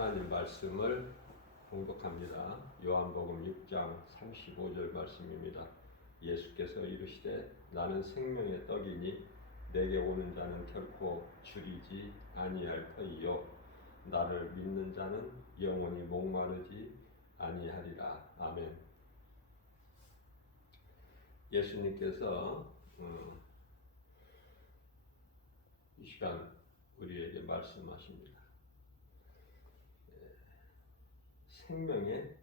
하나님 말씀을 공독합니다. 요한복음 6장 35절 말씀입니다. 예수께서 이르시되 나는 생명의 떡이니 내게 오는 자는 결코 줄이지 아니할 터이요 나를 믿는 자는 영원히 목마르지 아니하리라. 아멘. 예수님께서 이 시간 우리에게 말씀하십니다. 생명의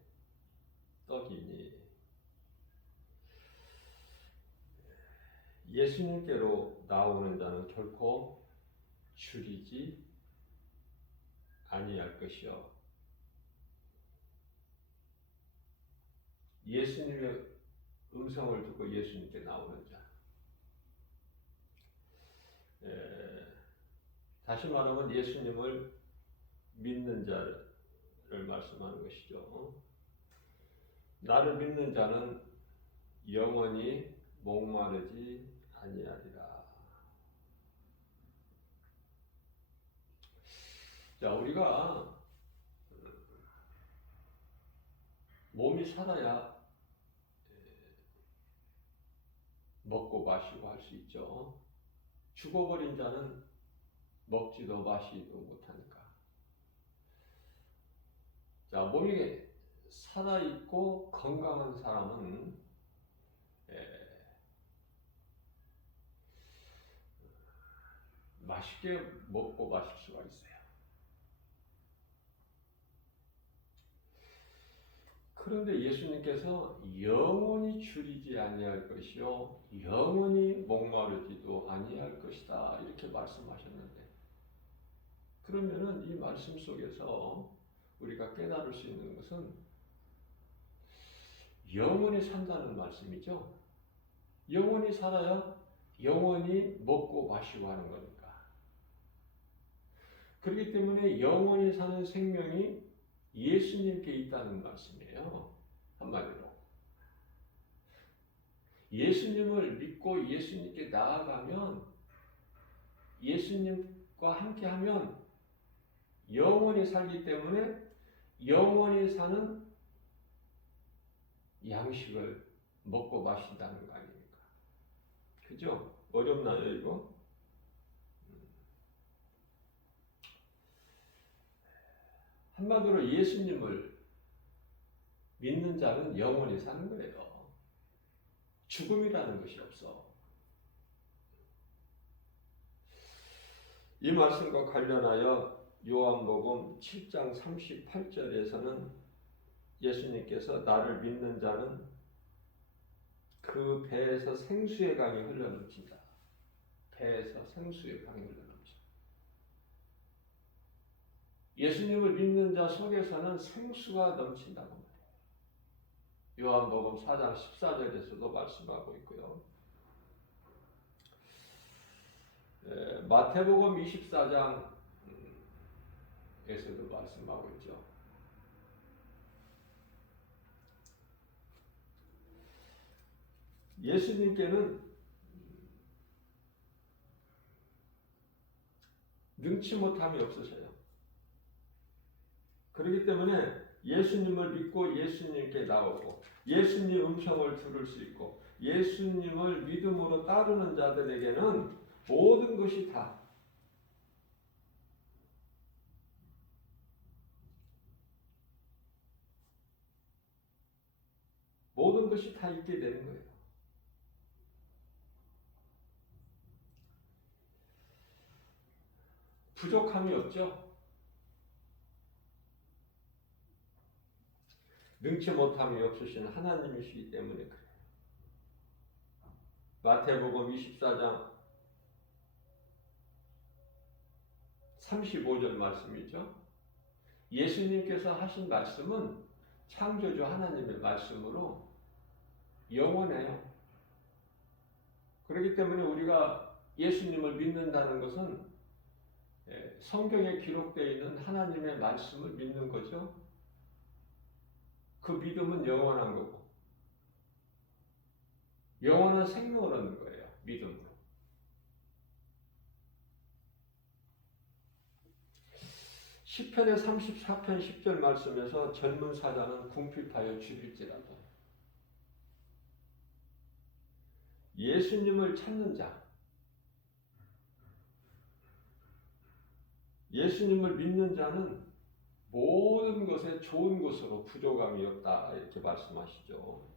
떡이니 예수님께로 나오는 자는 결코 줄이지 아니할 것이요 예수님의 음성을 듣고 예수님께 나오는 자. 다시 말하면 예수님을 믿는 자를 말씀하는 것이죠. 나를 믿는 자는 영원히 목마르지 아니하리라. 자, 우리가 몸이 살아야 먹고 마시고 할 수 있죠. 죽어버린 자는 먹지도 마시지도 못하니까. 자, 몸이 살아있고 건강한 사람은 맛있게 먹고 마실 수가 있어요. 그런데 예수님께서 영원히 줄이지 아니할 것이요 영원히 목마르지도 아니할 것이다 이렇게 말씀하셨는데, 그러면은 이 말씀 속에서 우리가 깨달을 수 있는 것은 영원히 산다는 말씀이죠. 영원히 살아야 영원히 먹고 마시고 하는 거니까. 그렇기 때문에 영원히 사는 생명이 예수님께 있다는 말씀이에요. 한마디로 예수님을 믿고 예수님께 나아가면, 예수님과 함께하면 영원히 살기 때문에 영원히 사는 양식을 먹고 마신다는 거 아닙니까? 그죠? 어렵나요 이거? 한마디로 예수님을 믿는 자는 영원히 사는 거예요. 죽음이라는 것이 없어. 이 말씀과 관련하여 요한복음 7장 38절에서는 예수님께서 나를 믿는 자는 그 배에서 생수의 강이 흘러넘친다. 배에서 생수의 강이 흘러넘친다. 예수님을 믿는 자 속에서는 생수가 넘친다고 말해요. 요한복음 4장 14절에서도 말씀하고 있고요. 마태복음 24장에서도 말씀하고 있죠. 예수님께는 능치 못함이 없으셔요. 그렇기 때문에 예수님을 믿고 예수님께 나오고 예수님 음성을 들을 수 있고 예수님을 믿음으로 따르는 자들에게는 모든 것이 다 있게 되는 거예요. 부족함이 없죠. 능치 못함이 없으신 하나님이시기 때문에 그래요. 마태복음 24장 35절 말씀이죠. 예수님께서 하신 말씀은 창조주 하나님의 말씀으로 영원해요. 그렇기 때문에 우리가 예수님을 믿는다는 것은 성경에 기록되어 있는 하나님의 말씀을 믿는 거죠. 그 믿음은 영원한 거고 영원한 생명을 얻는 거예요. 믿음으로. 시편의 34편 10절 말씀에서 젊은 사자는 궁핍하여 죽일지라도 예수님을 찾는 자, 예수님을 믿는 자는 모든 것에 좋은 것으로 부족함이 없다 이렇게 말씀하시죠.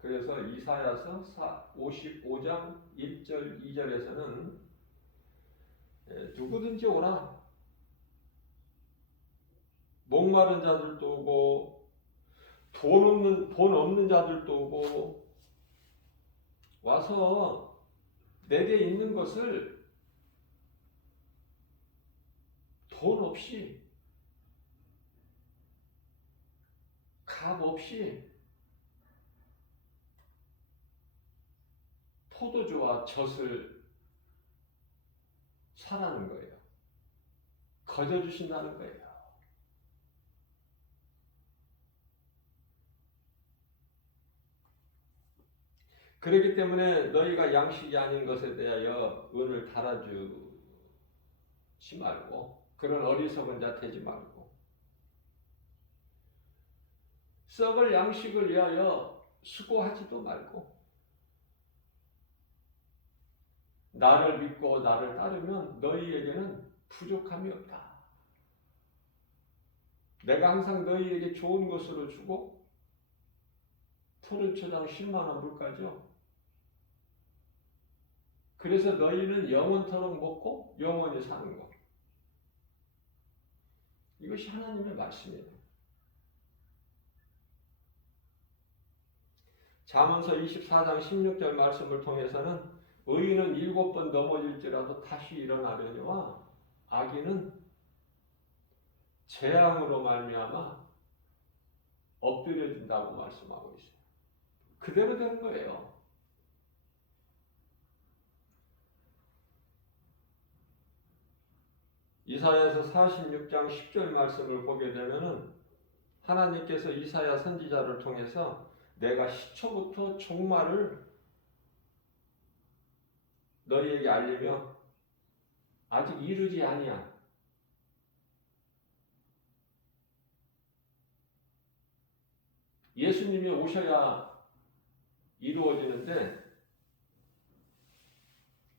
그래서 이사야서 55장 1절 2절에서는 누구든지 오라, 목마른 자들도 오고 돈 없는 자들도 오고 와서 내게 있는 것을 돈 없이 값 없이 포도주와 젖을 사라는 거예요. 거저 주신다는 거예요. 그렇기 때문에 너희가 양식이 아닌 것에 대하여 은을 달아주지 말고 그런 어리석은 자 되지 말고 썩을 양식을 위하여 수고하지도 말고 나를 믿고 나를 따르면 너희에게는 부족함이 없다. 내가 항상 너희에게 좋은 것으로 주고 푸른 초장 10만원 물가죠. 그래서 너희는 영원토록 먹고 영원히 사는 것. 이것이 하나님의 말씀이에요. 잠언서 24장 16절 말씀을 통해서는 의인은 7번 넘어질지라도 다시 일어나려니와 악인은 재앙으로 말미암아 엎드려진다고 말씀하고 있어요. 그대로 되는 거예요. 이사야서 46장 10절 말씀을 보게 되면은 하나님께서 이사야 선지자를 통해서 내가 시초부터 종말을 너희에게 알리며 아직 이루지 아니한 예수님이 오셔야 이루어지는데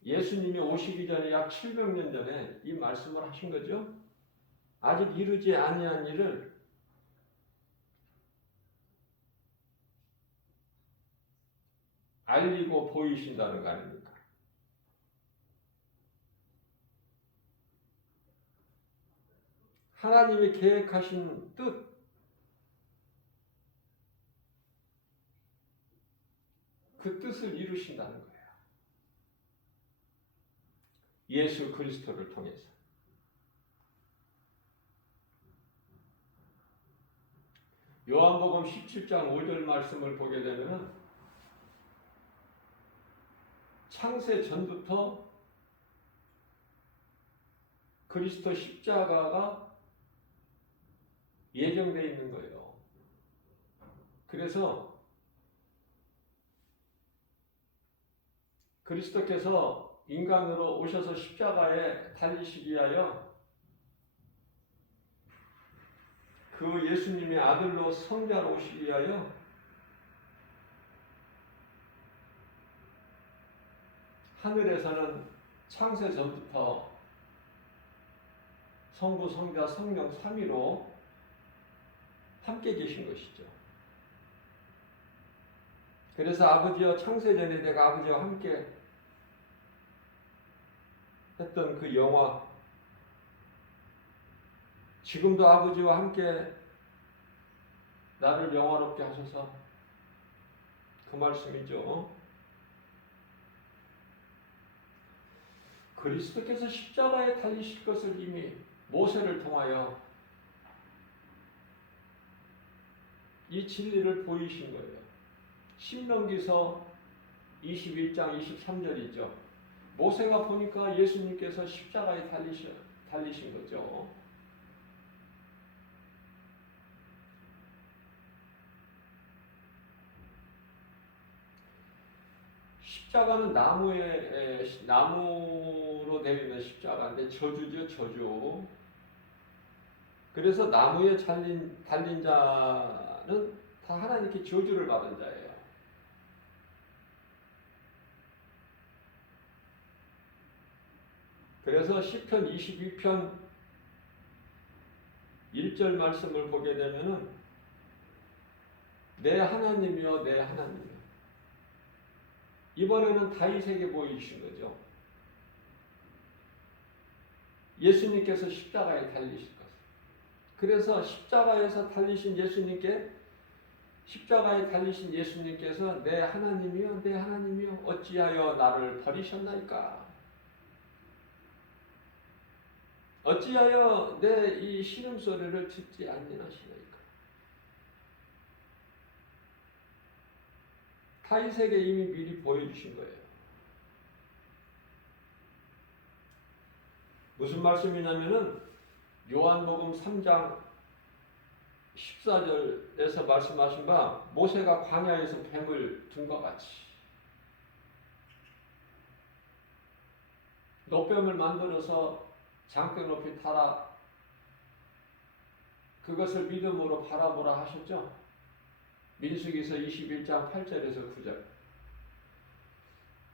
예수님이 오시기 전에 약 700년 전에 이 말씀을 하신 거죠. 아직 이루지 아니한 일을 알리고 보이신다는 거 아닙니까? 하나님이 계획하신 뜻, 그 뜻을 이루신다는 거예요. 예수 그리스도를 통해서. 요한복음 17장 5절 말씀을 보게 되면 창세 전부터 그리스도 십자가가 예정되어 있는 거예요. 그래서 그리스도께서 인간으로 오셔서 십자가에 달리시기 위하여 그 예수님의 아들로 성자로 오시기 위하여 하늘에서는 창세 전부터 성부, 성자, 성령 삼위로 함께 계신 것이죠. 그래서 아버지와 창세 전에 내가 아버지와 함께 했던 그 영화, 지금도 아버지와 함께 나를 영화롭게 하셔서 그 말씀이죠. 그리스도께서 십자가에 달리실 것을 이미 모세를 통하여 이 진리를 보이신 거예요. 신명기서 21장 23절이죠. 모세가 보니까 예수님께서 십자가에 달리신 거죠. 십자가는 나무로 되어 있는 십자가인데 저주죠, 저주. 그래서 나무에 달린 자는 다 하나님께 저주를 받은 자예요. 그래서 시편 22편 1절 말씀을 보게 되면은 내 하나님이여 내 하나님이여. 이번에는 다윗에게 보이신 거죠. 예수님께서 십자가에 달리실 것. 그래서 십자가에 달리신 예수님께서 내 하나님이여 내 하나님이여 어찌하여 나를 버리셨나이까. 어찌하여 내 이 신음소리를 듣지 아니하시나이까. 다윗에게 이미 미리 보여주신 거예요. 무슨 말씀이냐면은 요한복음 3장 14절에서 말씀하신 바 모세가 광야에서 뱀을 둔 것 같이 노뱀을 만들어서 장대 높이 타라 그것을 믿음으로 바라보라 하셨죠. 민수기서 21장 8절에서 9절.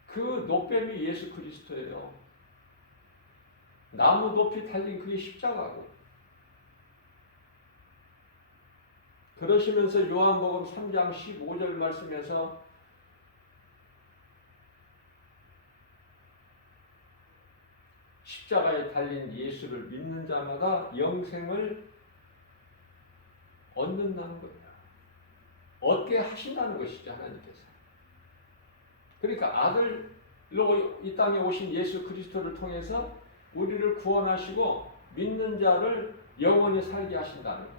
그 노뱀이 예수 그리스도예요. 나무 높이 달린 그게 십자가고. 그러시면서 요한복음 3장 15절 말씀에서 십자가에 달린 예수를 믿는 자마다 영생을 얻는다는 거예요. 얻게 하신다는 것이죠, 하나님께서. 그러니까 아들로 이 땅에 오신 예수 그리스도를 통해서 우리를 구원하시고 믿는 자를 영원히 살게 하신다는 거예요.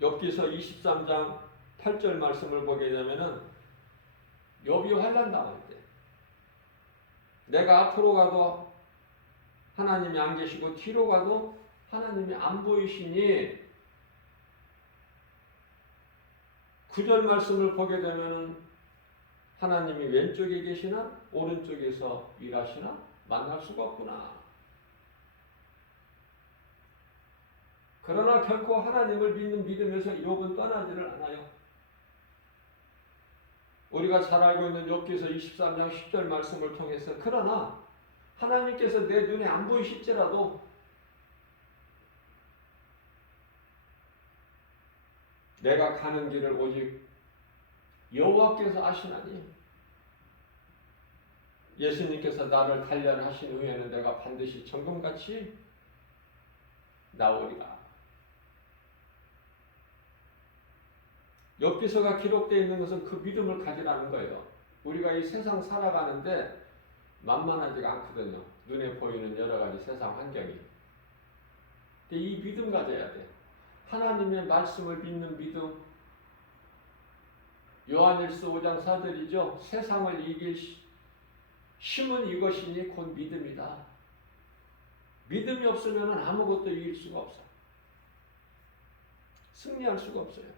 욥기서 23장 8절 말씀을 보게 되면은 욥이 환난 당할 때 내가 앞으로 가도 하나님이 안 계시고 뒤로 가도 하나님이 안 보이시니 9절 말씀을 보게 되면은 하나님이 왼쪽에 계시나 오른쪽에서 일하시나 만날 수가 없구나. 그러나 결코 하나님을 믿는 믿음에서 욥은 떠나지를 않아요. 우리가 잘 알고 있는 욥기서 23장 10절 말씀을 통해서 그러나 하나님께서 내 눈에 안 보이실지라도 내가 가는 길을 오직 여호와께서 아시나니 예수님께서 나를 단련하신 후에는 내가 반드시 정금같이 나오리라. 욥기서가 기록되어 있는 것은 그 믿음을 가지라는 거예요. 우리가 이 세상 살아가는데 만만하지가 않거든요. 눈에 보이는 여러 가지 세상 환경이. 이 믿음 가져야 돼. 하나님의 말씀을 믿는 믿음. 요한일서 5장 4절이죠. 세상을 이길 힘은 이것이니 곧 믿음이다. 믿음이 없으면 아무것도 이길 수가 없어. 승리할 수가 없어요.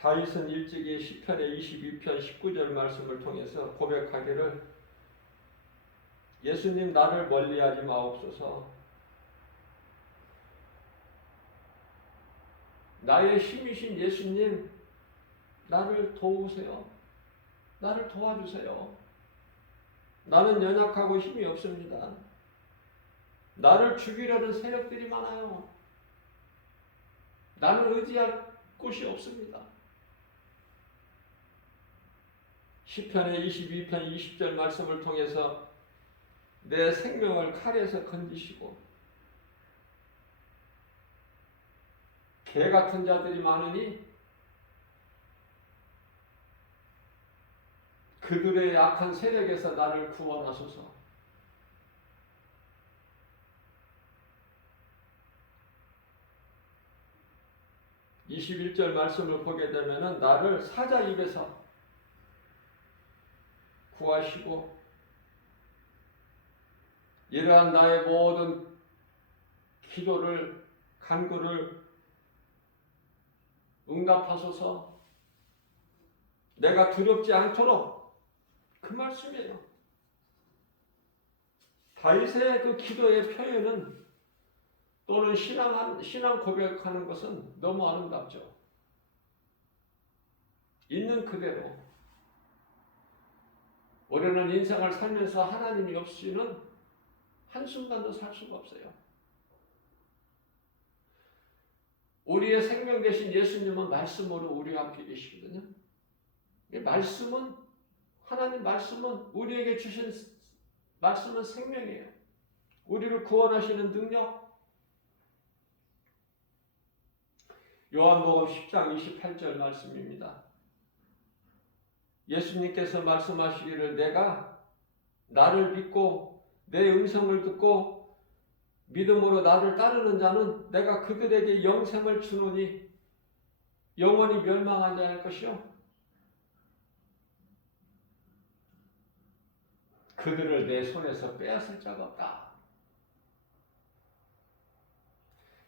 다윗은 일찍이 시편의 22편 19절 말씀을 통해서 고백하기를 예수님 나를 멀리하지 마옵소서. 나의 힘이신 예수님 나를 도우세요. 나를 도와주세요. 나는 연약하고 힘이 없습니다. 나를 죽이려는 세력들이 많아요. 나는 의지할 곳이 없습니다. 시편의 22편 20절 말씀을 통해서 내 생명을 칼에서 건지시고 개 같은 자들이 많으니 그들의 약한 세력에서 나를 구원하소서. (21절) 말씀을 보게 되면은 나를 사자 입에서 구하시고 이러한 나의 모든 기도를 간구를 응답하소서. 내가 두렵지 않도록, 그 말씀이에요. 다윗의 그 기도의 표현은 또는 신앙 고백하는 것은 너무 아름답죠. 있는 그대로. 우리는 인생을 살면서 하나님이 없이는 한순간도 살 수가 없어요. 우리의 생명 되신 예수님은 말씀으로 우리와 함께 계시거든요. 말씀은, 하나님 말씀은, 우리에게 주신 말씀은 생명이에요. 우리를 구원하시는 능력. 요한복음 10장 28절 말씀입니다. 예수님께서 말씀하시기를 내가 나를 믿고 내 음성을 듣고 믿음으로 나를 따르는 자는 내가 그들에게 영생을 주노니 영원히 멸망하지 않을 것이요 그들을 내 손에서 빼앗을 자가 없다.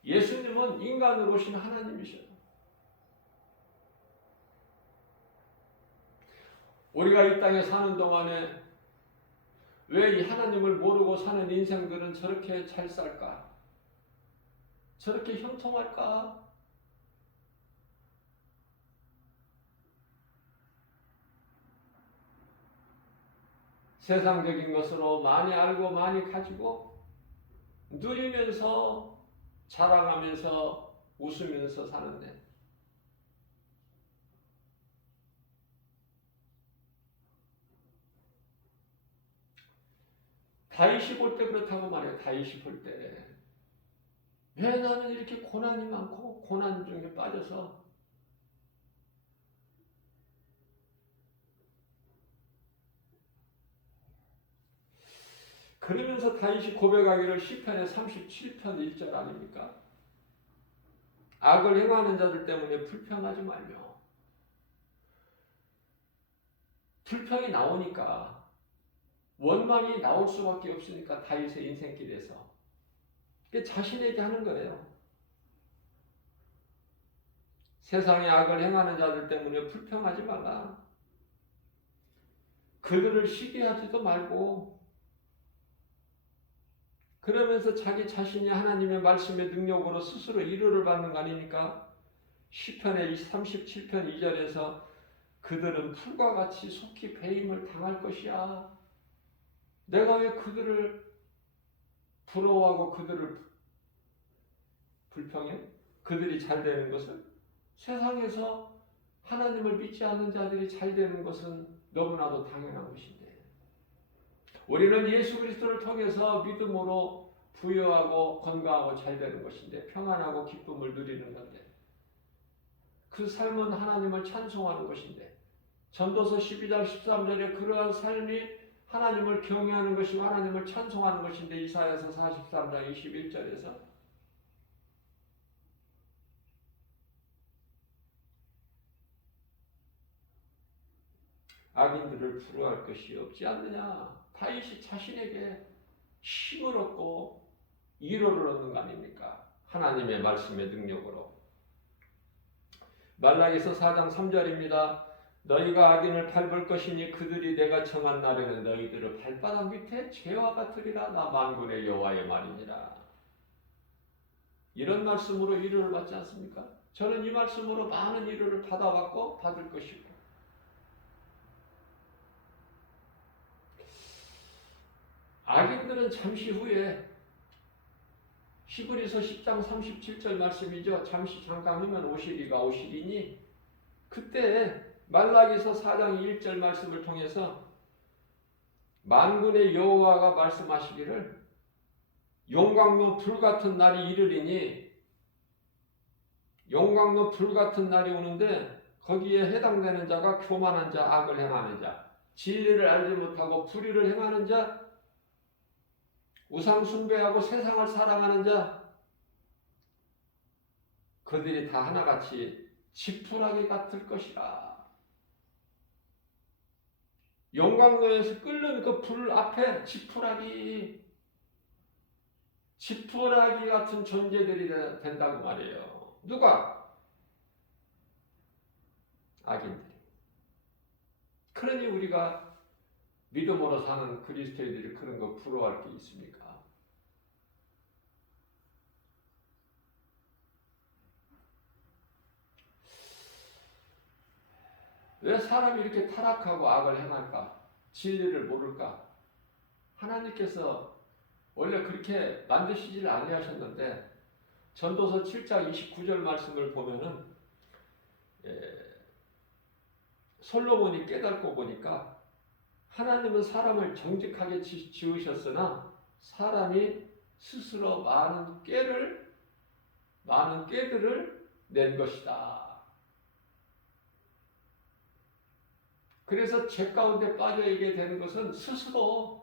예수님은 인간으로 오신 하나님이셔요. 우리가 이 땅에 사는 동안에 왜 이 하나님을 모르고 사는 인생들은 저렇게 잘 살까? 저렇게 형통할까? 세상적인 것으로 많이 알고 많이 가지고 누리면서 자랑하면서 웃으면서 사는데 다윗이 볼 때 그렇다고 말해요. 다윗이 볼 때 왜 나는 이렇게 고난이 많고 고난 중에 빠져서 그러면서 다윗이 고백하기를 시편의 37편 1절 아닙니까? 악을 행하는 자들 때문에 불평하지 말며 불평이 나오니까 원망이 나올 수밖에 없으니까 다윗의 인생길에서 자신에게 하는 거예요. 세상에 악을 행하는 자들 때문에 불평하지 말라. 그들을 시기하지도 말고 그러면서 자기 자신이 하나님의 말씀의 능력으로 스스로 위로를 받는 거 아닙니까? 시편의 37편 2절에서 그들은 풀과 같이 속히 배임을 당할 것이야. 내가 왜 그들을 부러워하고 그들을 불평해? 그들이 잘 되는 것을? 세상에서 하나님을 믿지 않는 자들이 잘 되는 것은 너무나도 당연한 것인데 우리는 예수 그리스도를 통해서 믿음으로 부유하고 건강하고 잘 되는 것인데 평안하고 기쁨을 누리는 건데 그 삶은 하나님을 찬송하는 것인데 전도서 12장 13절에 그러한 삶이 하나님을 경외하는 것이고 하나님을 찬송하는 것인데 이사야서 43장 21절에서 악인들을 부러워할 것이 없지 않느냐. 다윗이 자신에게 힘을 얻고 위로를 얻는 거 아닙니까? 하나님의 말씀의 능력으로. 말라기서 4장 3절입니다. 너희가 악인을 밟을 것이니 그들이 내가 정한 날에는 너희들을 발바닥 밑에 죄와 같으리라. 나 만군의 여호와의 말이니라. 이런 말씀으로 위로를 받지 않습니까? 저는 이 말씀으로 많은 위로를 받아왔고 받을 것이고 악인들은 잠시 후에 히브리서 10장 37절 말씀이죠. 잠시 잠깐 후면 오시리가 오시리니 그때 말라기서 4장 1절 말씀을 통해서 만군의 여호와가 말씀하시기를 용광로 불같은 날이 이르리니 용광로 불같은 날이 오는데 거기에 해당되는 자가 교만한 자, 악을 행하는 자, 진리를 알지 못하고 불의를 행하는 자, 우상 숭배하고 세상을 사랑하는 자, 그들이 다 하나같이 지푸라기 같을 것이라. 용광로에서 끓는 그 불 앞에 지푸라기 지푸라기 같은 존재들이 된다고 말이에요. 누가? 악인들이. 그러니 우리가 믿음으로 사는 그리스도인들이 그런 거 부러워할 게 있습니까? 왜 사람이 이렇게 타락하고 악을 행할까? 진리를 모를까? 하나님께서 원래 그렇게 만드시질 아니하셨는데 전도서 7장 29절 말씀을 보면은 솔로몬이 깨닫고 보니까 하나님은 사람을 정직하게 지으셨으나 사람이 스스로 많은 꾀들을 낸 것이다. 그래서 죄 가운데 빠져 있게 되는 것은 스스로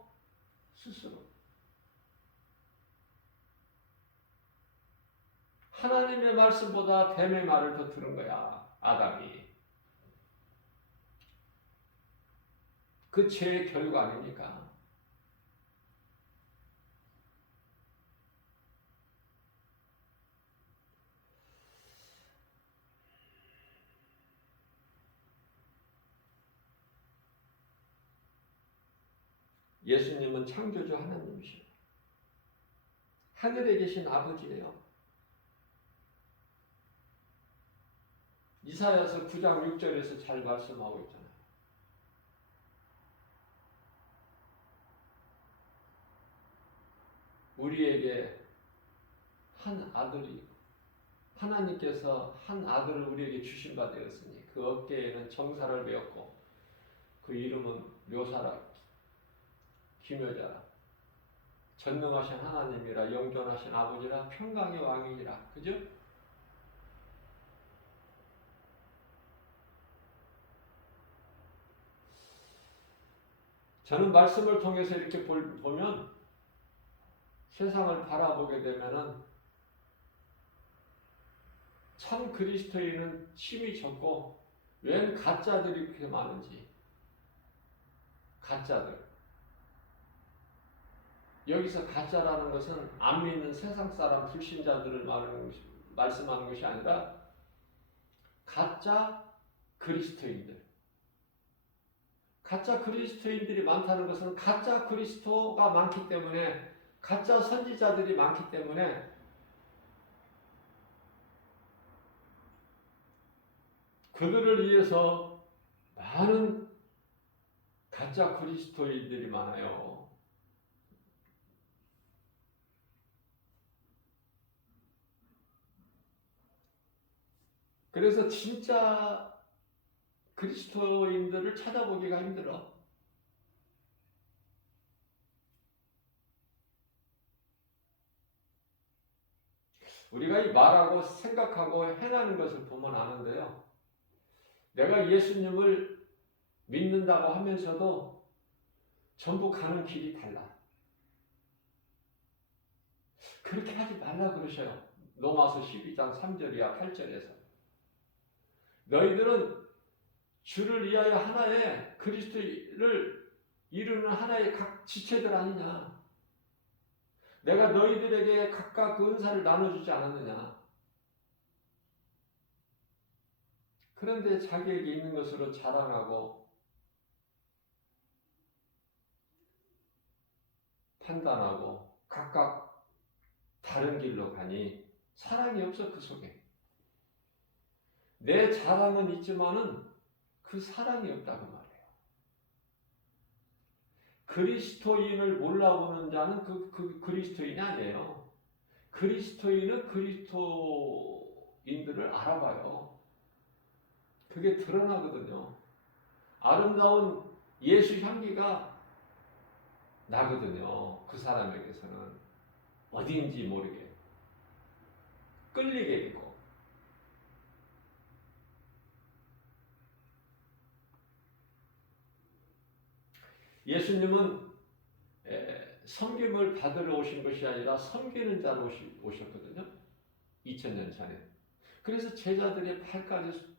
하나님의 말씀보다 뱀의 말을 더 들은 거야. 아담이. 그 죄의 결과 아닙니까? 예수님은 창조주 하나님이시오. 하늘에 계신 아버지예요. 이사야서 9장 6절에서 잘 말씀하고 있잖아요. 우리에게 한 아들이 하나님께서 한 아들을 우리에게 주신 바 되었으니 그 어깨에는 정사를 메었고 그 이름은 묘사라 기묘자라 전능하신 하나님이라 영존하신 아버지라 평강의 왕이니라. 그죠? 저는 말씀을 통해서 이렇게 보면 세상을 바라보게 되면은 참 그리스도인은 힘이 적고 웬 가짜들이 그렇게 많은지. 가짜들. 여기서 가짜라는 것은 안 믿는 세상 사람 불신자들을 말씀하는 것이 아니라 가짜 그리스도인들. 가짜 그리스도인들이 많다는 것은 가짜 그리스도가 많기 때문에 가짜 선지자들이 많기 때문에 그들을 위해서 많은 가짜 그리스도인들이 많아요. 그래서 진짜 그리스도인들을 찾아보기가 힘들어. 우리가 이 말하고 생각하고 행하는 것을 보면 아는데요. 내가 예수님을 믿는다고 하면서도 전부 가는 길이 달라. 그렇게 하지 말라 그러셔요. 로마서 12장 3절이야 8절에서. 너희들은 주를 위하여 하나의 그리스도를 이루는 하나의 각 지체들 아니냐. 내가 너희들에게 각각 그 은사를 나눠주지 않았느냐. 그런데 자기에게 있는 것으로 자랑하고 판단하고 각각 다른 길로 가니 사랑이 없어 그 속에. 내 자랑은 있지만은 그 사랑이 없다고 말해요. 그리스도인을 몰라보는 자는 그 그리스도인이 아니에요. 그리스도인은 그리스도인들을 알아봐요. 그게 드러나거든요. 아름다운 예수 향기가 나거든요. 그 사람에게서는 어디인지 모르게 끌리게 되고. 예수님은 섬김을 받으러 오신 것이 아니라 섬기는 자로 오셨거든요. 2000년 전에. 그래서 제자들의 발까지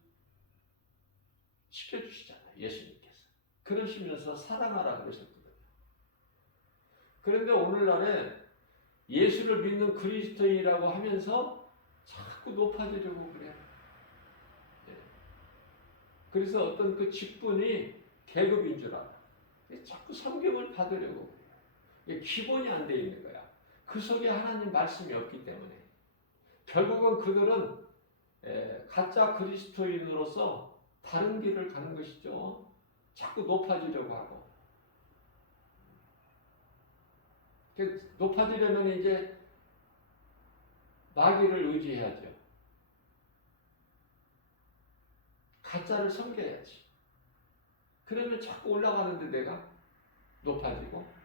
씻겨주시잖아요. 예수님께서. 그러시면서 사랑하라 그러셨거든요. 그런데 오늘날에 예수를 믿는 그리스도인이라고 하면서 자꾸 높아지려고 그래요. 예. 그래서 어떤 그 직분이 계급인 줄 알아. 자꾸 섬김을 받으려고 그래요. 기본이 안 돼 있는 거야. 그 속에 하나님 말씀이 없기 때문에. 결국은 그들은 가짜 그리스도인으로서 다른 길을 가는 것이죠. 자꾸 높아지려고 하고. 높아지려면 이제 마귀를 의지해야죠. 가짜를 섬겨야지. 그러면 자꾸 올라가는데 내가 높아지고.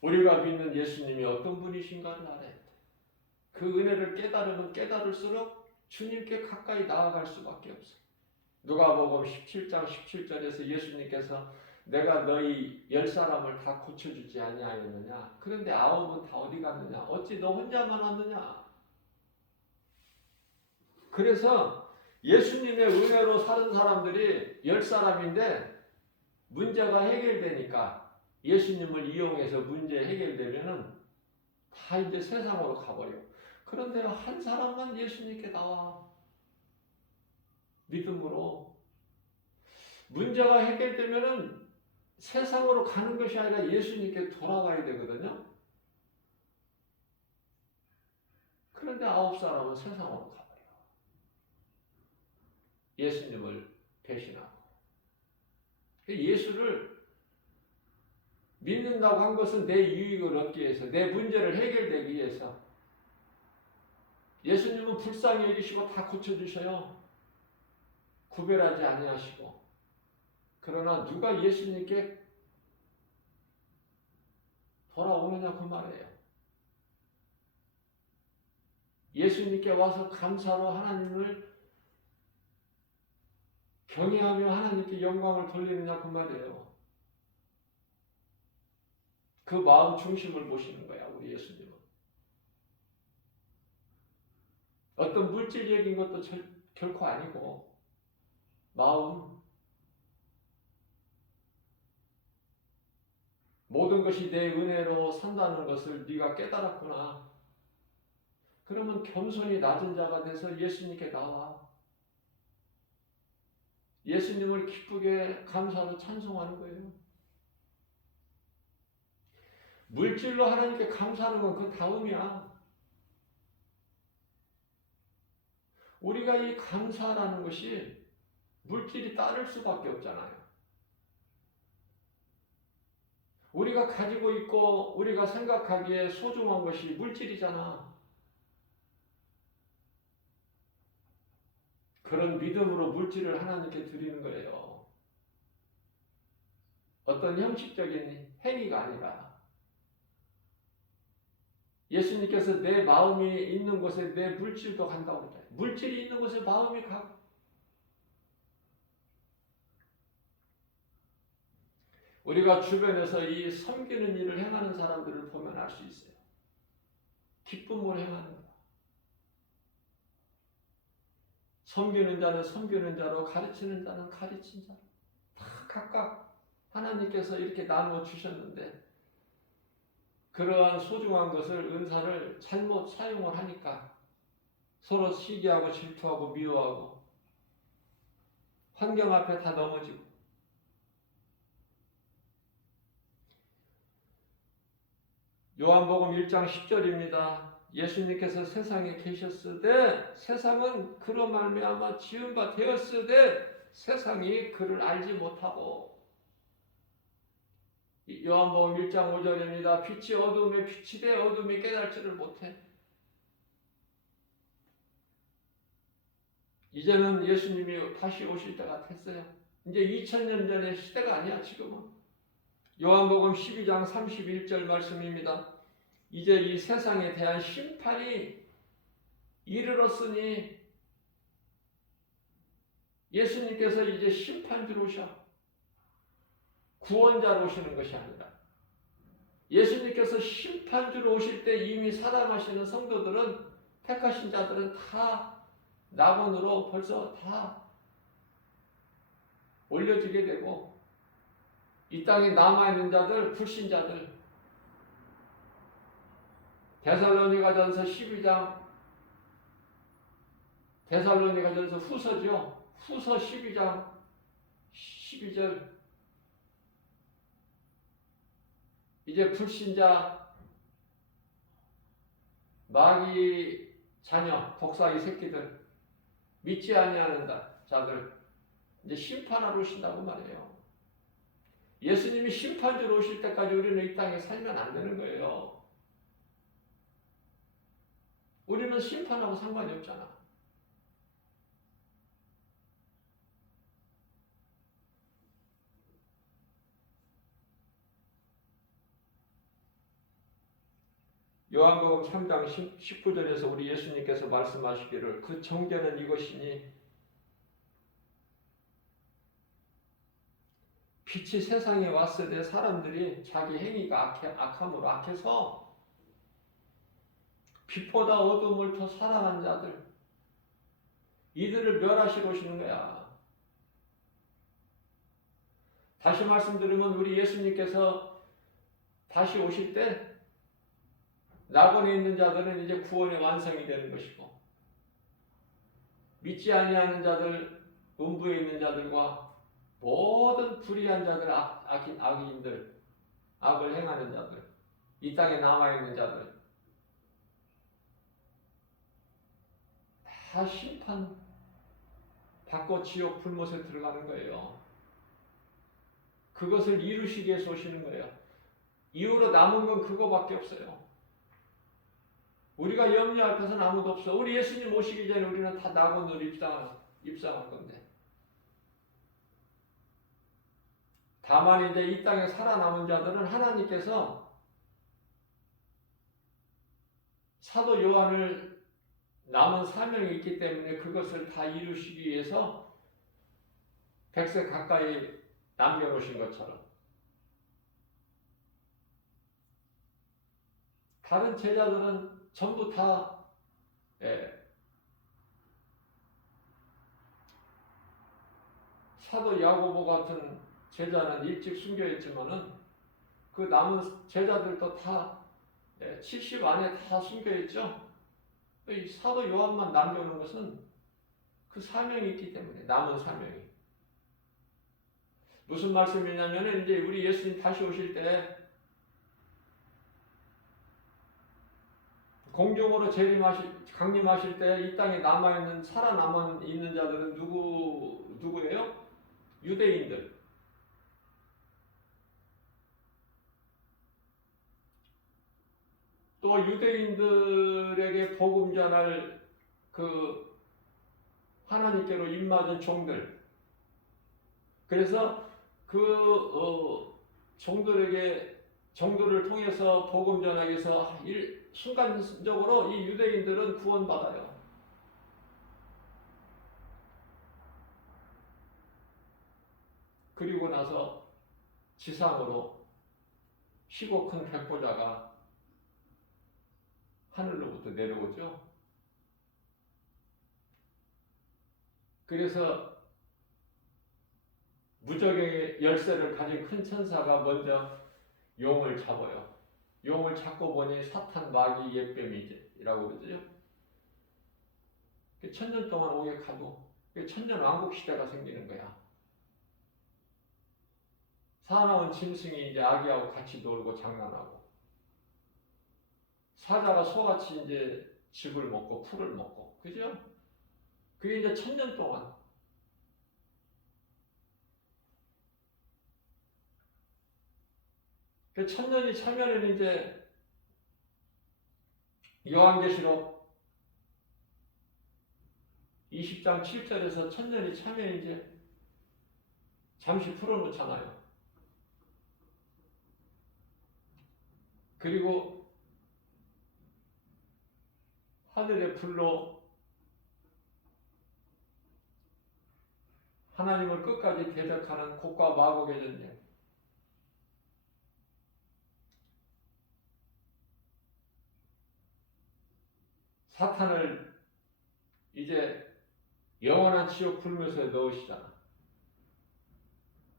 우리가 믿는 예수님이 어떤 분이신가를 알아야 돼. 그 은혜를 깨달으면 깨달을수록 주님께 가까이 나아갈 수밖에 없어. 누가복음 17장 17절에서 예수님께서 내가 너희 10사람을 다 고쳐주지 아니하였느냐? 그런데 9은 다 어디 갔느냐? 어찌 너 혼자만 왔느냐? 그래서 예수님의 은혜로 사는 사람들이 10사람인데 문제가 해결되니까 예수님을 이용해서 문제 해결되면은 다 이제 세상으로 가버려. 그런데 한 사람만 예수님께 나와. 믿음으로. 문제가 해결되면은 세상으로 가는 것이 아니라 예수님께 돌아와야 되거든요. 그런데 9사람은 세상으로 가버려. 예수님을 배신하고. 예수를 믿는다고 한 것은 내 유익을 얻기 위해서, 내 문제를 해결되기 위해서. 예수님은 불쌍히 여기시고 다 고쳐주셔요. 구별하지 아니하시고. 그러나 누가 예수님께 돌아오느냐 그 말이에요. 예수님께 와서 감사로 하나님을 경외하며 하나님께 영광을 돌리느냐 그 말이에요. 그 마음 중심을 보시는 거야, 우리 예수님은. 어떤 물질적인 것도 결코 아니고 마음, 모든 것이 내 은혜로 산다는 것을 네가 깨달았구나. 그러면 겸손히 낮은 자가 돼서 예수님께 나와. 예수님을 기쁘게 감사로 찬송하는 거예요. 물질로 하나님께 감사하는 건 그 다음이야. 우리가 이 감사라는 것이 물질이 따를 수밖에 없잖아요. 우리가 가지고 있고 우리가 생각하기에 소중한 것이 물질이잖아. 그런 믿음으로 물질을 하나님께 드리는 거예요. 어떤 형식적인 행위가 아니라 예수님께서 내 마음이 있는 곳에 내 물질도 간다고 그랬잖아요. 물질이 있는 곳에 마음이 가고. 우리가 주변에서 이 섬기는 일을 행하는 사람들을 보면 알 수 있어요. 기쁨으로 행하는 거다. 섬기는 자는 섬기는 자로, 가르치는 자는 가르친 자로. 다 각각 하나님께서 이렇게 나누어 주셨는데 그러한 소중한 것을, 은사를 잘못 사용을 하니까 서로 시기하고 질투하고 미워하고 환경 앞에 다 넘어지고. 요한복음 1장 10절입니다. 예수님께서 세상에 계셨으되 세상은 그로 말미암아 지은 바 되었으되 세상이 그를 알지 못하고. 요한복음 1장 5절입니다. 빛이 어둠에 빛이 되 어둠이 깨달지를 못해. 이제는 예수님이 다시 오실 때가 됐어요. 이제 2000년 전의 시대가 아니야 지금은. 요한복음 12장 31절 말씀입니다. 이제 이 세상에 대한 심판이 이르렀으니 예수님께서 이제 심판주로 오셔. 구원자로 오시는 것이 아니라 예수님께서 심판주로 오실 때 이미 사랑하시는 성도들은, 택하신 자들은 다 낙원으로 벌써 다 올려지게 되고, 이 땅에 남아있는 자들, 불신자들, 데살로니가전서 12장, 데살로니가전서 후서죠. 후서 12장 12절. 이제 불신자, 마귀 자녀, 독사의 새끼들, 믿지 아니하는 자들, 이제 심판하러 오신다고 말해요. 예수님이 심판주로 오실 때까지 우리는 이 땅에 살면 안 되는 거예요. 우리는 심판하고 상관이 없잖아. 요한복음 3장 19절에서 우리 예수님께서 말씀하시기를 그 정죄는 이것이니 빛이 세상에 왔을 때 사람들이 자기 행위가 악함으로 악해서 빛보다 어둠을 더 사랑한 자들, 이들을 멸하시러 오시는 거야. 다시 말씀드리면 우리 예수님께서 다시 오실 때 낙원에 있는 자들은 이제 구원의 완성이 되는 것이고, 믿지 아니하는 자들, 음부에 있는 자들과 모든 불의한 자들, 악인들, 악을 행하는 자들, 이 땅에 남아있는 자들 다 심판 받고 지옥 불못에 들어가는 거예요. 그것을 이루시기 위해서 오시는 거예요. 이후로 남은 건 그거밖에 없어요. 우리가 염려할 것은 아무도 없어. 우리 예수님 오시기 전에 우리는 다 낙원으로 입상한 건데. 다만 이제 이 땅에 살아남은 자들은 하나님께서 사도 요한을 남은 사명이 있기 때문에 그것을 다 이루시기 위해서 100세 가까이 남겨놓으신 것처럼 다른 제자들은 전부 다 사도 야고보 같은 제자는 일찍 숨겨있지만은 그 남은 제자들도 다 70 안에 다 숨겨있죠. 이 사도 요한만 남겨놓은 것은 그 사명이 있기 때문에, 남은 사명이. 무슨 말씀이냐면 이제 우리 예수님 다시 오실 때 공중으로 강림하실 때 이 땅에 살아남아 있는 자들은 누구예요? 유대인들. 또 유대인들에게 복음 전할 그 하나님께로 입맞은 종들. 그래서 그 종들을 통해서 복음 전하기 위해서 순간적으로 이 유대인들은 구원받아요. 그리고 나서 지상으로 희고 큰 백보자가 하늘로부터 내려오죠. 그래서 무적의 열쇠를 가진 큰 천사가 먼저 용을 잡아요. 용을 잡고 보니 사탄 마귀 옛뱀이라고 그러죠. 천년 동안 오게 가도 천년 왕국 시대가 생기는 거야. 사나운 짐승이 이제 아기하고 같이 놀고 장난하고, 사자가 소같이 이제 즙을 먹고 풀을 먹고, 그죠? 그게 이제 천년 동안. 그 천년이 차면은 이제 요한계시록 20장 7절에서 천년이 차면 이제 잠시 풀어놓잖아요. 그리고 하늘의 불로 하나님을 끝까지 대적하는 곡과 마곡의 전쟁. 사탄을 이제 영원한 지옥 불면서에 넣으시잖아.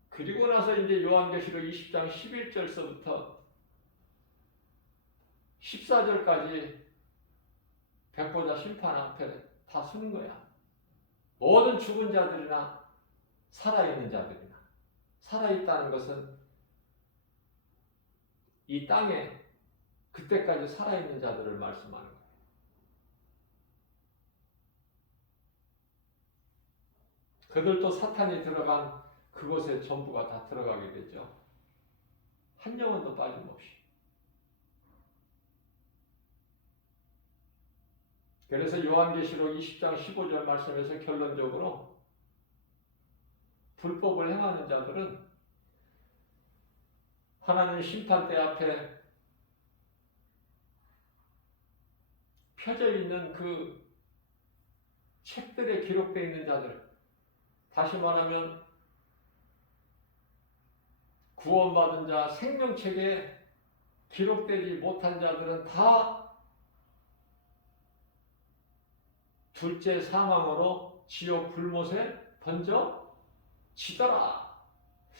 그리고 나서 이제 요한계시록 20장 11절서부터 14절까지 백보자 심판 앞에 다 서는 거야. 모든 죽은 자들이나 살아있는 자들이나. 살아있다는 것은 이 땅에 그때까지 살아있는 자들을 말씀하는 거예요. 그들도 사탄이 들어간 그곳에 전부가 다 들어가게 되죠. 한 영혼도 빠짐없이. 그래서 요한계시록 20장 15절 말씀에서 결론적으로 불법을 행하는 자들은 하나님 심판대 앞에 펴져 있는 그 책들에 기록되어 있는 자들, 다시 말하면 구원받은 자, 생명책에 기록되지 못한 자들은 다 둘째 사망으로 지옥 불못에 던져지더라.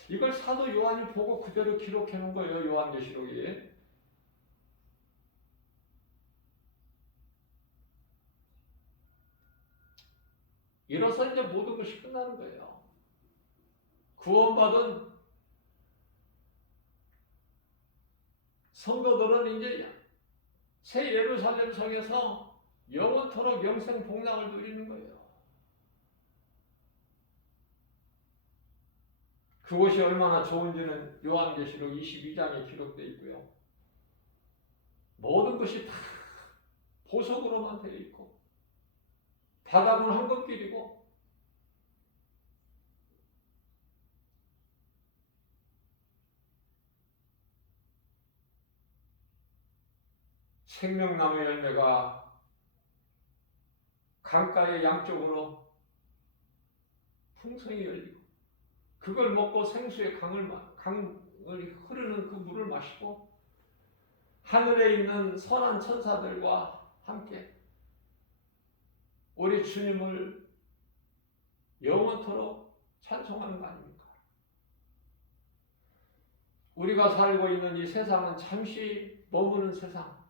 이걸 사도 요한이 보고 그대로 기록해 놓은 거예요. 요한계시록에. 이로써 이제 모든 것이 끝나는 거예요. 구원받은 성도들은 이제 새 예루살렘 성에서 영원토록 영생 복락을 누리는 거예요. 그것이 얼마나 좋은지는 요한계시록 22장에 기록되어 있고요. 모든 것이 다 보석으로만 되어 있고 바닥은 황금길이고 생명나무 열매가 강가의 양쪽으로 풍성히 열리고 그걸 먹고 생수의 강을 흐르는 그 물을 마시고 하늘에 있는 선한 천사들과 함께 우리 주님을 영원토록 찬송하는 거 아닙니까? 우리가 살고 있는 이 세상은 잠시 머무는 세상.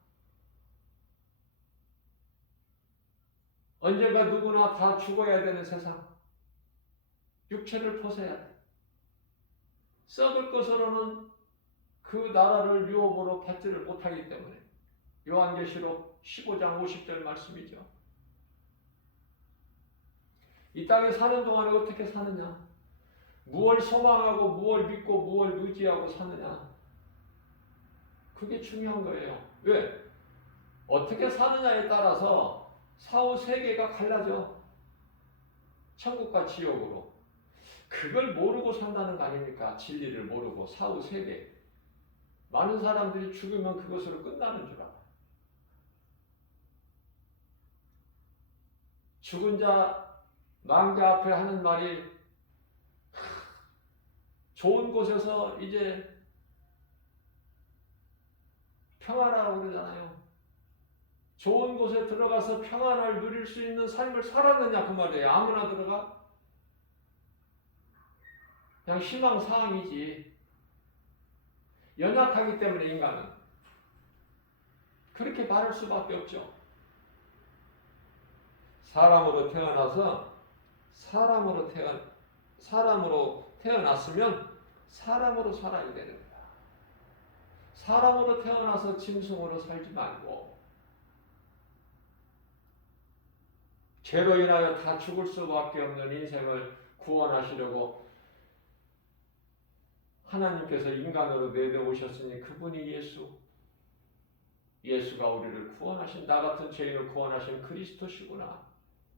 언젠가 누구나 다 죽어야 되는 세상. 육체를 벗어야 돼. 썩을 것으로는 그 나라를 유업으로 받지를 못하기 때문에 요한계시록 15장 50절 말씀이죠. 이 땅에 사는 동안에 어떻게 사느냐? 무엇을 소망하고 무엇을 믿고 무엇을 의지하고 사느냐? 그게 중요한 거예요. 왜? 어떻게 사느냐에 따라서 사후 세계가 갈라져. 천국과 지옥으로. 그걸 모르고 산다는 거 아닙니까? 진리를 모르고 사후 세계. 많은 사람들이 죽으면 그것으로 끝나는 줄 알아요. 죽은 자, 망자 앞에 하는 말이 좋은 곳에서 이제 평안하라고 그러잖아요. 좋은 곳에 들어가서 평안을 누릴 수 있는 삶을 살았느냐 그 말이에요. 아무나 들어가? 그냥 희망사항이지. 연약하기 때문에 인간은 그렇게 말할 수밖에 없죠. 사람으로 태어나서 사람으로 태어났으면 사람으로 살아야 되는 거야. 사람으로 태어나서 짐승으로 살지 말고 죄로 인하여 다 죽을 수밖에 없는 인생을 구원하시려고 하나님께서 인간으로 내려오셨으니 그분이 예수가 우리를 구원하신 나 같은 죄인을 구원하신 그리스도시구나.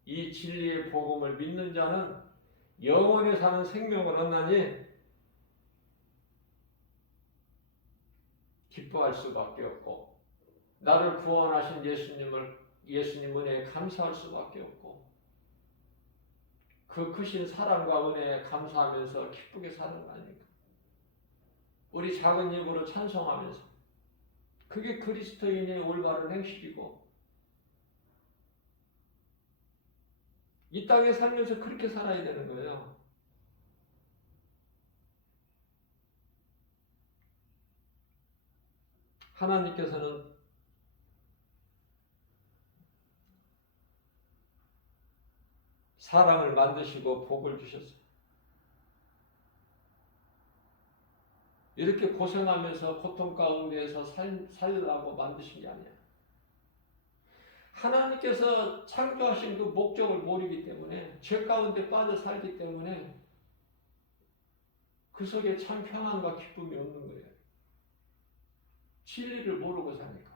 이 진리의 복음을 믿는 자는 영원히 사는 생명을 얻나니 기뻐할 수밖에 없고 나를 구원하신 예수님 은혜에 감사할 수밖에 없고 그 크신 사랑과 은혜에 감사하면서 기쁘게 사는 거 아닙니까? 우리 작은 입으로 찬송하면서 그게 그리스도인의 올바른 행실이고 이 땅에 살면서 그렇게 살아야 되는 거예요. 하나님께서는 사람을 만드시고 복을 주셨어요. 이렇게 고생하면서 고통 가운데에서 살라고 만드신 게 아니야. 하나님께서 창조하신 그 목적을 모르기 때문에, 죄 가운데 빠져 살기 때문에 그 속에 참 평안과 기쁨이 없는 거예요. 진리를 모르고 사니까.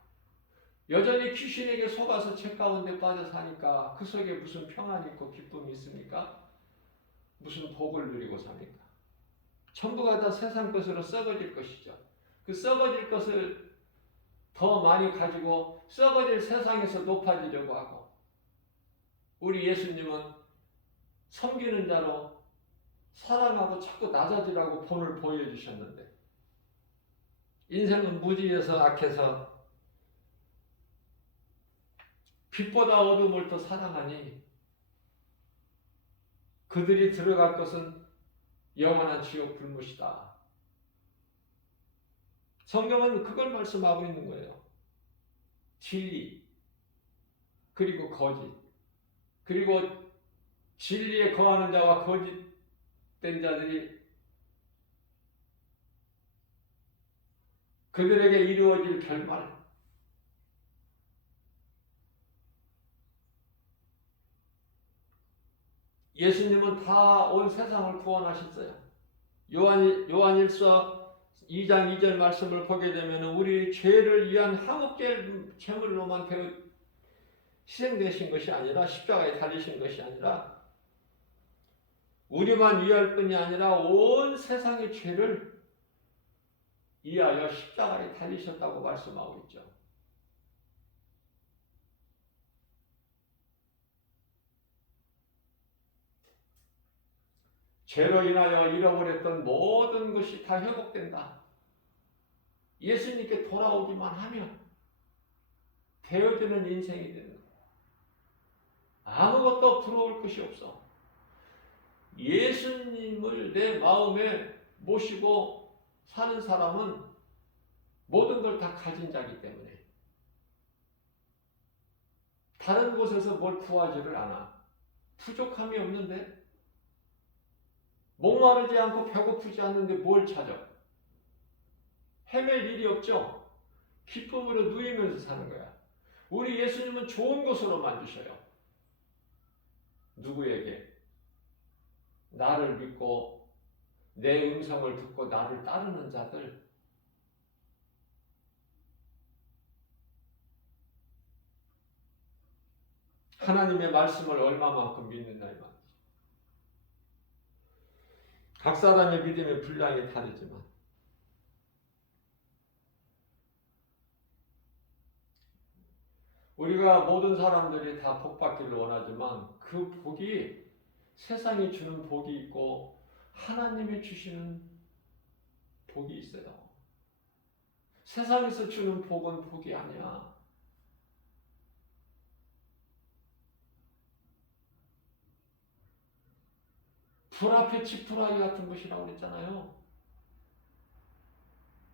여전히 귀신에게 속아서 죄 가운데 빠져 사니까 그 속에 무슨 평안이 있고 기쁨이 있습니까? 무슨 복을 누리고 삽니까? 전부가 다 세상 것으로 썩어질 것이죠. 그 썩어질 것을 더 많이 가지고 썩어질 세상에서 높아지려고 하고, 우리 예수님은 섬기는 자로 사랑하고 자꾸 낮아지라고 본을 보여주셨는데, 인생은 무지해서 악해서 빛보다 어둠을 더 사랑하니 그들이 들어갈 것은 영원한 지옥 불못이다. 성경은 그걸 말씀하고 있는 거예요. 진리, 그리고 거짓, 그리고 진리에 거하는 자와 거짓된 자들이 그들에게 이루어질 결말, 예수님은 다 온 세상을 구원하셨어요. 요한일서 2장 2절 말씀을 보게 되면 우리 죄를 위한 한옥제 제물로만 희생되신 것이 아니라, 십자가에 달리신 것이 아니라 우리만 위할 뿐이 아니라 온 세상의 죄를 위하여 십자가에 달리셨다고 말씀하고 있죠. 죄로 인하여 잃어버렸던 모든 것이 다 회복된다. 예수님께 돌아오기만 하면 되어지는 인생이 되는 거예요. 아무것도 부러울 것이 없어. 예수님을 내 마음에 모시고 사는 사람은 모든 걸 다 가진 자이기 때문에 다른 곳에서 뭘 구하지를 않아. 부족함이 없는데, 목마르지 않고 배고프지 않는데 뭘 찾아? 헤맬 일이 없죠. 기쁨으로 누이면서 사는 거야. 우리 예수님은 좋은 것으로 만드셔요. 누구에게? 나를 믿고 내 음성을 듣고 나를 따르는 자들. 하나님의 말씀을 얼마만큼 믿는다이 말이죠. 각 사람의 믿음의 분량이 다르지만 우리가 모든 사람들이 다 복받기를 원하지만 그 복이, 세상이 주는 복이 있고 하나님이 주시는 복이 있어요. 세상에서 주는 복은 복이 아니야. 불 앞에 지푸라기 같은 것이라고 그랬잖아요.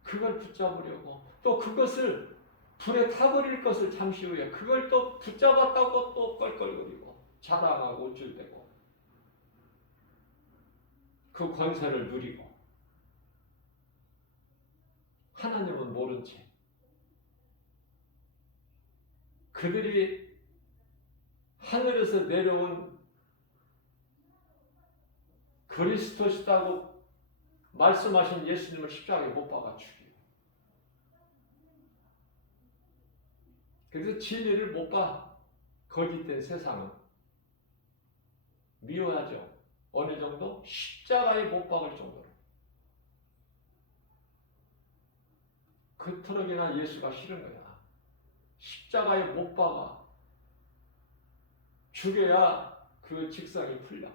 그걸 붙잡으려고, 또 그것을 불에 타버릴 것을 잠시 후에 그걸 또 붙잡았다고 또 껄껄거리고 자랑하고 우쭐대고 그 권세를 누리고, 하나님은 모른 채 그들이 하늘에서 내려온 그리스도시다고 말씀하신 예수님을 십자가에 못 박아 죽이고, 그래서 진리를 못 봐. 거짓된 세상은 미워하죠. 어느 정도? 십자가에 못 박을 정도로. 그토록이나 예수가 싫은 거야. 십자가에 못 박아 죽여야 그 직성이 풀려.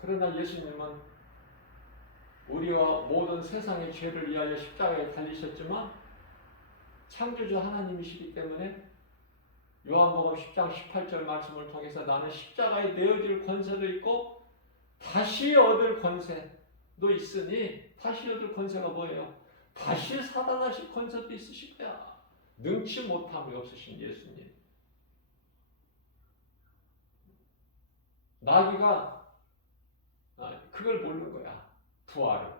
그러나 예수님은 우리와 모든 세상의 죄를 위하여 십자가에 달리셨지만 창조주 하나님이시기 때문에 요한복음 10장 18절 말씀을 통해서 나는 십자가에 내어질 권세도 있고 다시 얻을 권세도 있으니, 다시 얻을 권세가 뭐예요? 다시 살아나실 권세도 있으실 거야. 능치 못함이 없으신 예수님. 마귀가 그걸 모르는 거야. 부활을.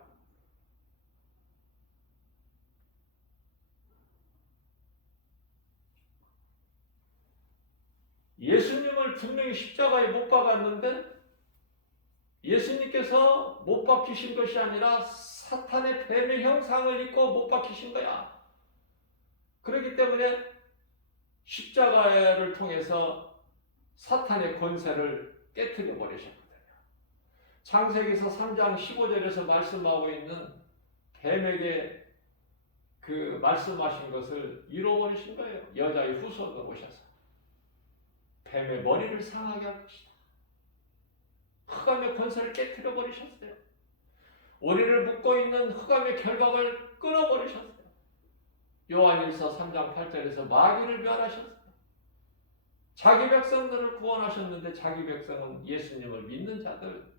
예수님을 분명히 십자가에 못 박았는데 예수님께서 못 박히신 것이 아니라 사탄의 뱀의 형상을 입고 못 박히신 거야. 그렇기 때문에 십자가를 통해서 사탄의 권세를 깨뜨려 버리셨거든요. 창세기서 3장 15절에서 말씀하고 있는 뱀에게 그 말씀하신 것을 이루어버리신 거예요. 여자의 후손으로 오셔서 뱀의 머리를 상하게 할 것이다. 흑암의 권세를 깨뜨려 버리셨어요. 우리를 묶고 있는 흑암의 결박을 끊어버리셨어요. 요한일서 3장 8절에서 마귀를 멸하셨어요. 자기 백성들을 구원하셨는데 자기 백성은 예수님을 믿는 자들,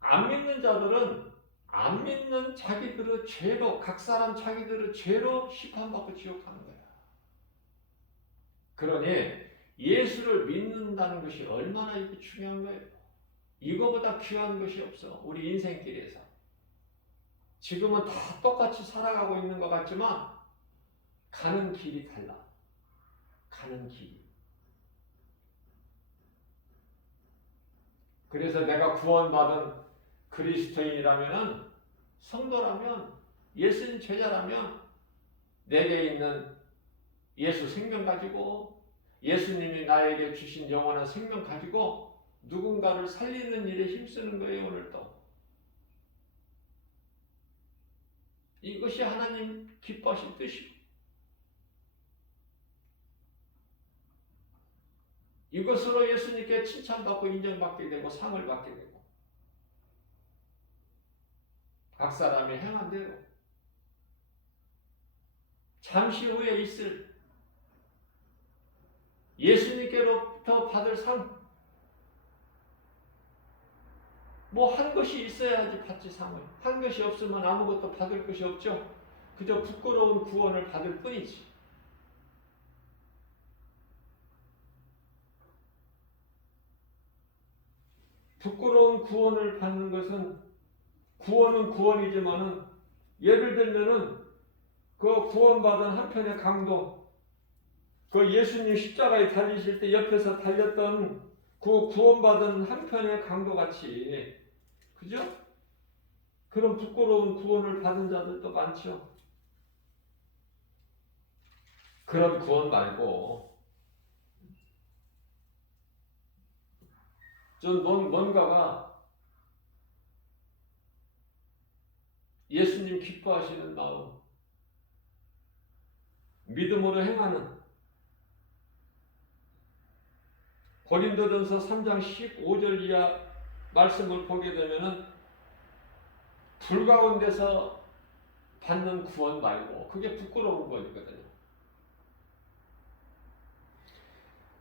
안 믿는 자들은 안 믿는 자기들의 죄로, 각 사람 자기들의 죄로 심판받고 지옥 가는 거야. 그러니 예수를 믿는다는 것이 얼마나 이게 중요한 거예요. 이거보다 귀한 것이 없어. 우리 인생길에서. 지금은 다 똑같이 살아가고 있는 것 같지만 가는 길이 달라. 가는 길이. 그래서 내가 구원받은 그리스도인이라면, 성도라면, 예수님 제자라면 내게 있는 예수 생명 가지고, 예수님이 나에게 주신 영원한 생명 가지고 누군가를 살리는 일에 힘쓰는 거예요. 오늘도. 이것이 하나님 기뻐하신 뜻이고, 이것으로 예수님께 칭찬받고 인정받게 되고 상을 받게 되고, 각 사람이 행한 대로 잠시 후에 있을 예수님께로부터 받을 상, 뭐 한 것이 있어야지 받지 상을. 한 것이 없으면 아무것도 받을 것이 없죠. 그저 부끄러운 구원을 받을 뿐이지. 부끄러운 구원을 받는 것은, 구원은 구원이지만은, 예를 들면은 그 구원받은 한편의 강도, 그 예수님 십자가에 달리실 때 옆에서 달렸던 그 구원받은 한편의 강도같이, 그죠? 그런 부끄러운 구원을 받은 자들도 많죠. 그런 구원 말고 좀 뭔가가 예수님 기뻐하시는 마음, 믿음으로 행하는, 고린도전서 3장 15절 이하 말씀을 보게 되면은 불 가운데서 받는 구원 말고, 그게 부끄러운 구원이거든요.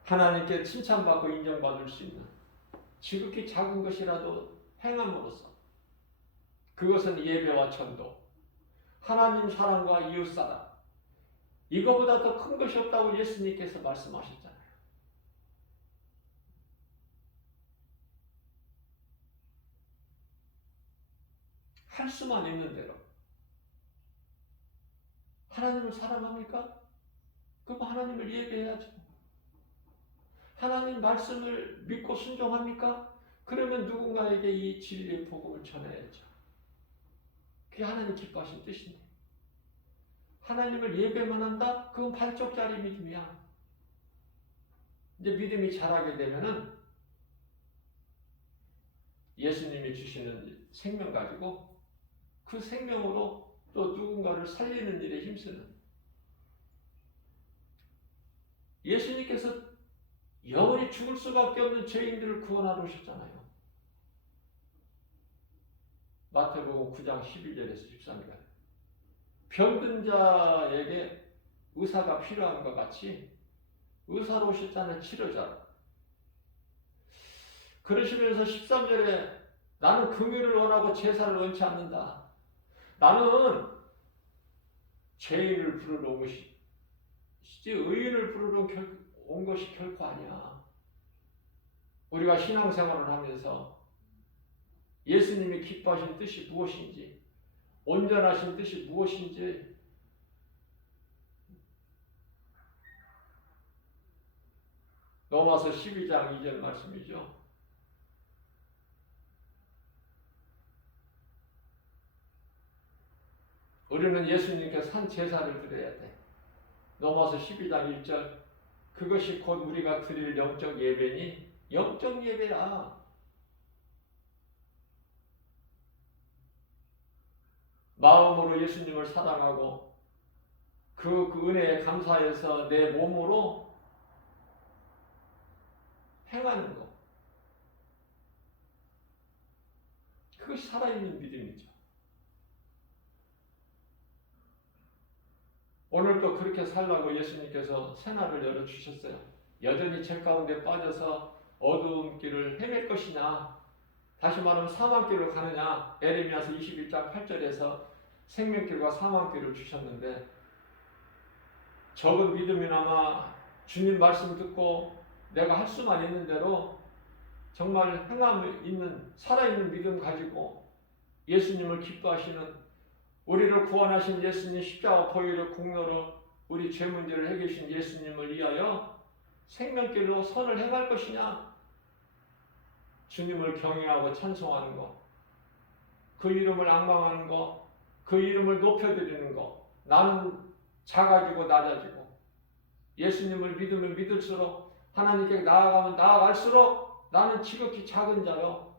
하나님께 칭찬받고 인정받을 수 있는, 지극히 작은 것이라도 행함으로써, 그것은 예배와 전도, 하나님 사랑과 이웃 사랑, 이거보다 더 큰 것이 없다고 예수님께서 말씀하셨잖아요. 할 수만 있는 대로. 하나님을 사랑합니까? 그럼 하나님을 예배해야죠. 하나님 말씀을 믿고 순종합니까? 그러면 누군가에게 이 진리의 복음을 전해야죠. 그게 하나님 기뻐하신 뜻인데. 하나님을 예배만 한다? 그건 반쪽짜리 믿음이야. 이제 믿음이 자라게 되면은 예수님이 주시는 생명 가지고 그 생명으로 또 누군가를 살리는 일에 힘쓰는, 예수님께서 영원히 죽을 수밖에 없는 죄인들을 구원하러 오셨잖아요. 마태복음 9장 12절에서 13절. 병든 자에게 의사가 필요한 것 같이 의사로 오셨잖아요. 치료자. 그러시면서 13절에 나는 긍휼을 원하고 제사를 원치 않는다. 나는 죄인을 부르러 온 것이지 의인을 부르러 온 것이 결코 아니야. 우리가 신앙생활을 하면서 예수님이 기뻐하신 뜻이 무엇인지, 온전하신 뜻이 무엇인지 로마서 12장 2절 말씀이죠. 우리는 예수님께 산 제사를 드려야 돼. 로마서 12장 1절. 그것이 곧 우리가 드릴 영적 예배니 영적 예배야. 마음으로 예수님을 사랑하고 그 은혜에 감사해서 내 몸으로 행하는 것. 그것이 살아있는 믿음이죠. 오늘도 그렇게 살라고 예수님께서 새날을 열어주셨어요. 여전히 죄 가운데 빠져서 어두운 길을 헤맬 것이냐, 다시 말하면 사망길을 가느냐. 에레미야서 21장 8절에서 생명길과 사망길을 주셨는데, 적은 믿음이나마 주님 말씀 듣고 내가 할 수만 있는 대로 정말 행함 있는 살아있는 믿음 가지고 예수님을 기뻐하시는, 우리를 구원하신 예수님 십자가 보혈의 공로로 우리 죄 문제를 해결하신 예수님을 위하여 생명길로 선을 행할 것이냐, 주님을 경외하고 찬송하는 것, 그 이름을 앙망하는 것, 그 이름을 높여드리는 것. 나는 작아지고 낮아지고 예수님을 믿으면 믿을수록, 하나님께 나아가면 나아갈수록 나는 지극히 작은 자요,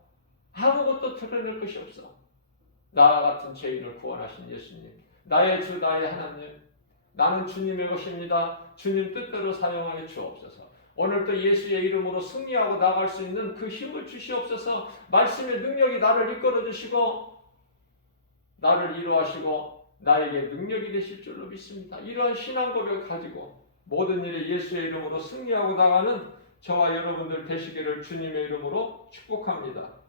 아무것도 드러낼 것이 없어. 나와 같은 죄인을 구원하신 예수님, 나의 주 나의 하나님, 나는 주님의 것입니다. 주님 뜻대로 사용하여 주옵소서. 오늘도 예수의 이름으로 승리하고 나갈 수 있는 그 힘을 주시옵소서. 말씀의 능력이 나를 이끌어 주시고 나를 이루하시고 나에게 능력이 되실 줄로 믿습니다. 이러한 신앙 고백을 가지고 모든 일에 예수의 이름으로 승리하고 나가는 저와 여러분들 되시기를 주님의 이름으로 축복합니다.